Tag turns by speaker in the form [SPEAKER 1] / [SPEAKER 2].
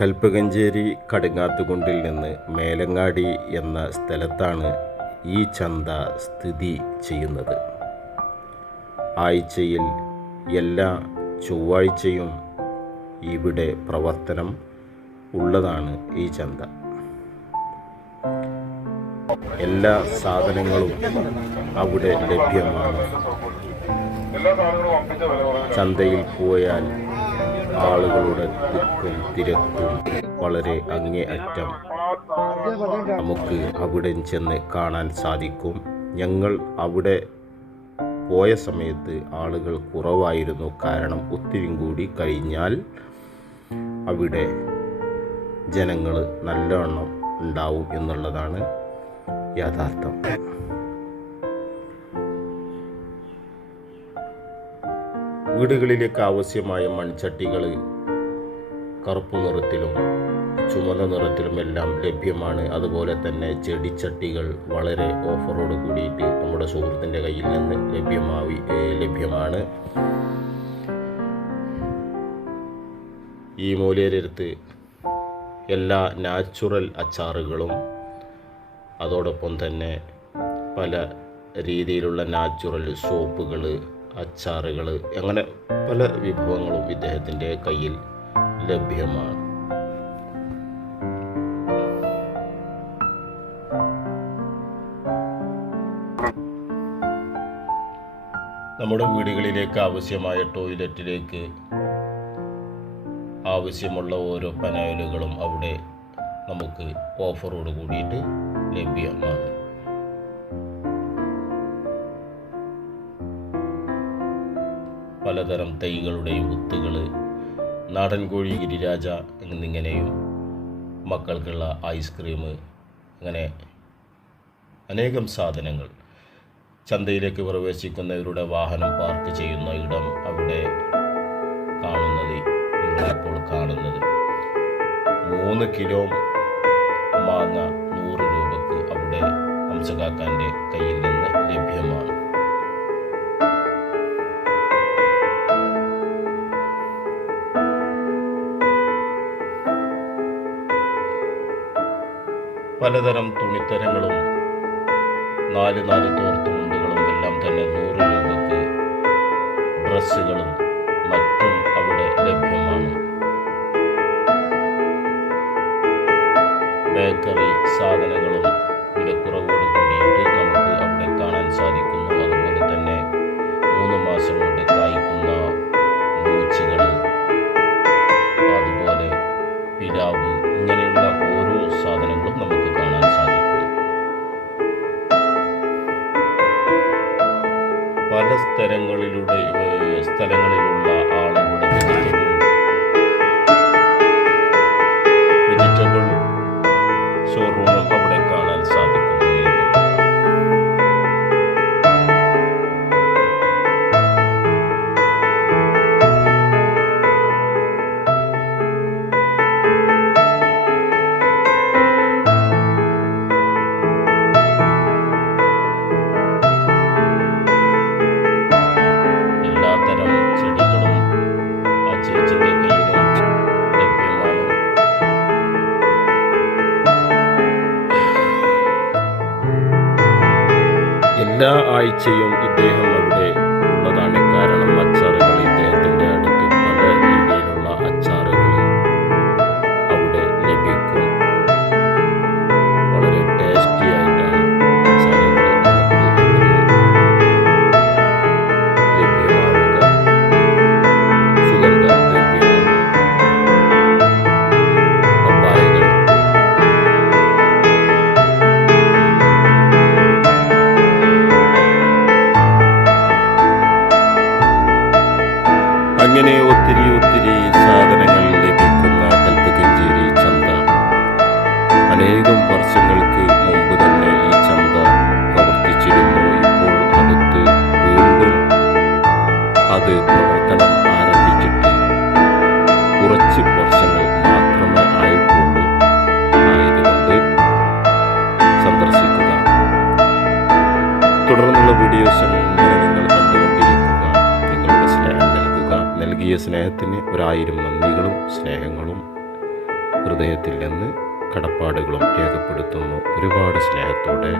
[SPEAKER 1] കൽപ്പകഞ്ചേരി കടുങ്ങാത്തുകുണ്ടിൽ നിന്ന് മേലങ്ങാടി എന്ന സ്ഥലത്താണ് ഈ ചന്ത സ്ഥിതി ചെയ്യുന്നത്. ആഴ്ചയിൽ എല്ലാ ചൊവ്വാഴ്ചയും ഇവിടെ പ്രവർത്തനം ഉള്ളതാണ് ഈ ചന്ത. എല്ലാ സാധനങ്ങളും അവിടെ ലഭ്യമാണ്. ചന്തയിൽ പോയാൽ ആളുകളുടെ തിക്കും തിരക്കും. വളരെ അങ്ങേ അറ്റം. നമുക്ക് അവിടെ ചെന്ന് കാണാൻ സാധിക്കും. ഞങ്ങൾ അവിടെ പോയ സമയത്ത് ആളുകൾ കുറവായിരുന്നു. കാരണം ഒത്തിരി കൂടി കഴിഞ്ഞാൽ അവിടെ ജനങ്ങൾ നല്ലവണ്ണം ഉണ്ടാവും എന്നുള്ളതാണ് യാഥാർത്ഥ്യം. വീടുകളിലേക്ക് ആവശ്യമായ മൺചട്ടികൾ കറുപ്പ് നിറത്തിലും ചുമന്ന നിറത്തിലും എല്ലാം ലഭ്യമാണ്. അതുപോലെ തന്നെ ചെടിച്ചട്ടികൾ വളരെ ഓഫറോട് കൂടിയിട്ട് നമ്മുടെ സുഹൃത്തിന്റെ കയ്യിൽ നിന്ന് ലഭ്യമാവി ലഭ്യമാണ്. ഈ മൂല്യരടുത്ത് എല്ലാ നാച്ചുറൽ അച്ചാറുകളും അതോടൊപ്പം തന്നെ പല രീതിയിലുള്ള നാച്ചുറൽ സോപ്പുകൾ അച്ചാറുകൾ അങ്ങനെ പല വിഭവങ്ങളും ഇദ്ദേഹത്തിന്റെ കയ്യിൽ ലഭ്യമാണ്. നമ്മുടെ വീടുകളിലേക്ക് ആവശ്യമായ ടോയ്ലറ്റിലേക്ക് ആവശ്യമുള്ള ഓരോ പനയലുകളും അവിടെ നമുക്ക് ഓഫറോട് കൂടിയിട്ട് ലഭ്യമാണ്. പലതരം തൈകളുടെയും വിത്തുകൾ നാടൻ കോഴി ഗിരിരാജ എന്നിങ്ങനെയും മക്കൾക്കുള്ള ഐസ്ക്രീം അങ്ങനെ അനേകം സാധനങ്ങൾ. ചന്തയിലേക്ക് പ്രവേശിക്കുന്നവരുടെ വാഹനം പാർക്ക് ചെയ്യുന്ന ഇടം അവിടെ കാണുന്നത് നിങ്ങളിപ്പോൾ കാണുന്നത്. മൂന്ന് കിലോ മാങ്ങ നൂറ് രൂപക്ക് അവിടെ ഹംസകാക്കാന്റെ കയ്യിൽ നിന്ന് ലഭ്യമാണ്. പലതരം തുണിത്തരങ്ങളും നാല് നാല് തോർത്ത് മുണ്ടുകളും എല്ലാം തന്നെ നൂറ് രൂപക്ക് ഡ്രസ്സുകളും മറ്റും അവിടെ ലഭ്യമാണ്. ബേക്കറി സാധനങ്ങളും പല സ്ഥലങ്ങളിലൂടെ സ്ഥലങ്ങളിലുള്ള എല്ലാ ആഴ്ചയും ഇദ്ദേഹം നൽകിയ സ്നേഹത്തിന് ഒരായിരം നന്ദികളും സ്നേഹങ്ങളും ഹൃദയത്തിൽ നിന്ന് കടപ്പാടുകളും രേഖപ്പെടുത്തുന്നു. ഒരുപാട് സ്നേഹത്തോടെ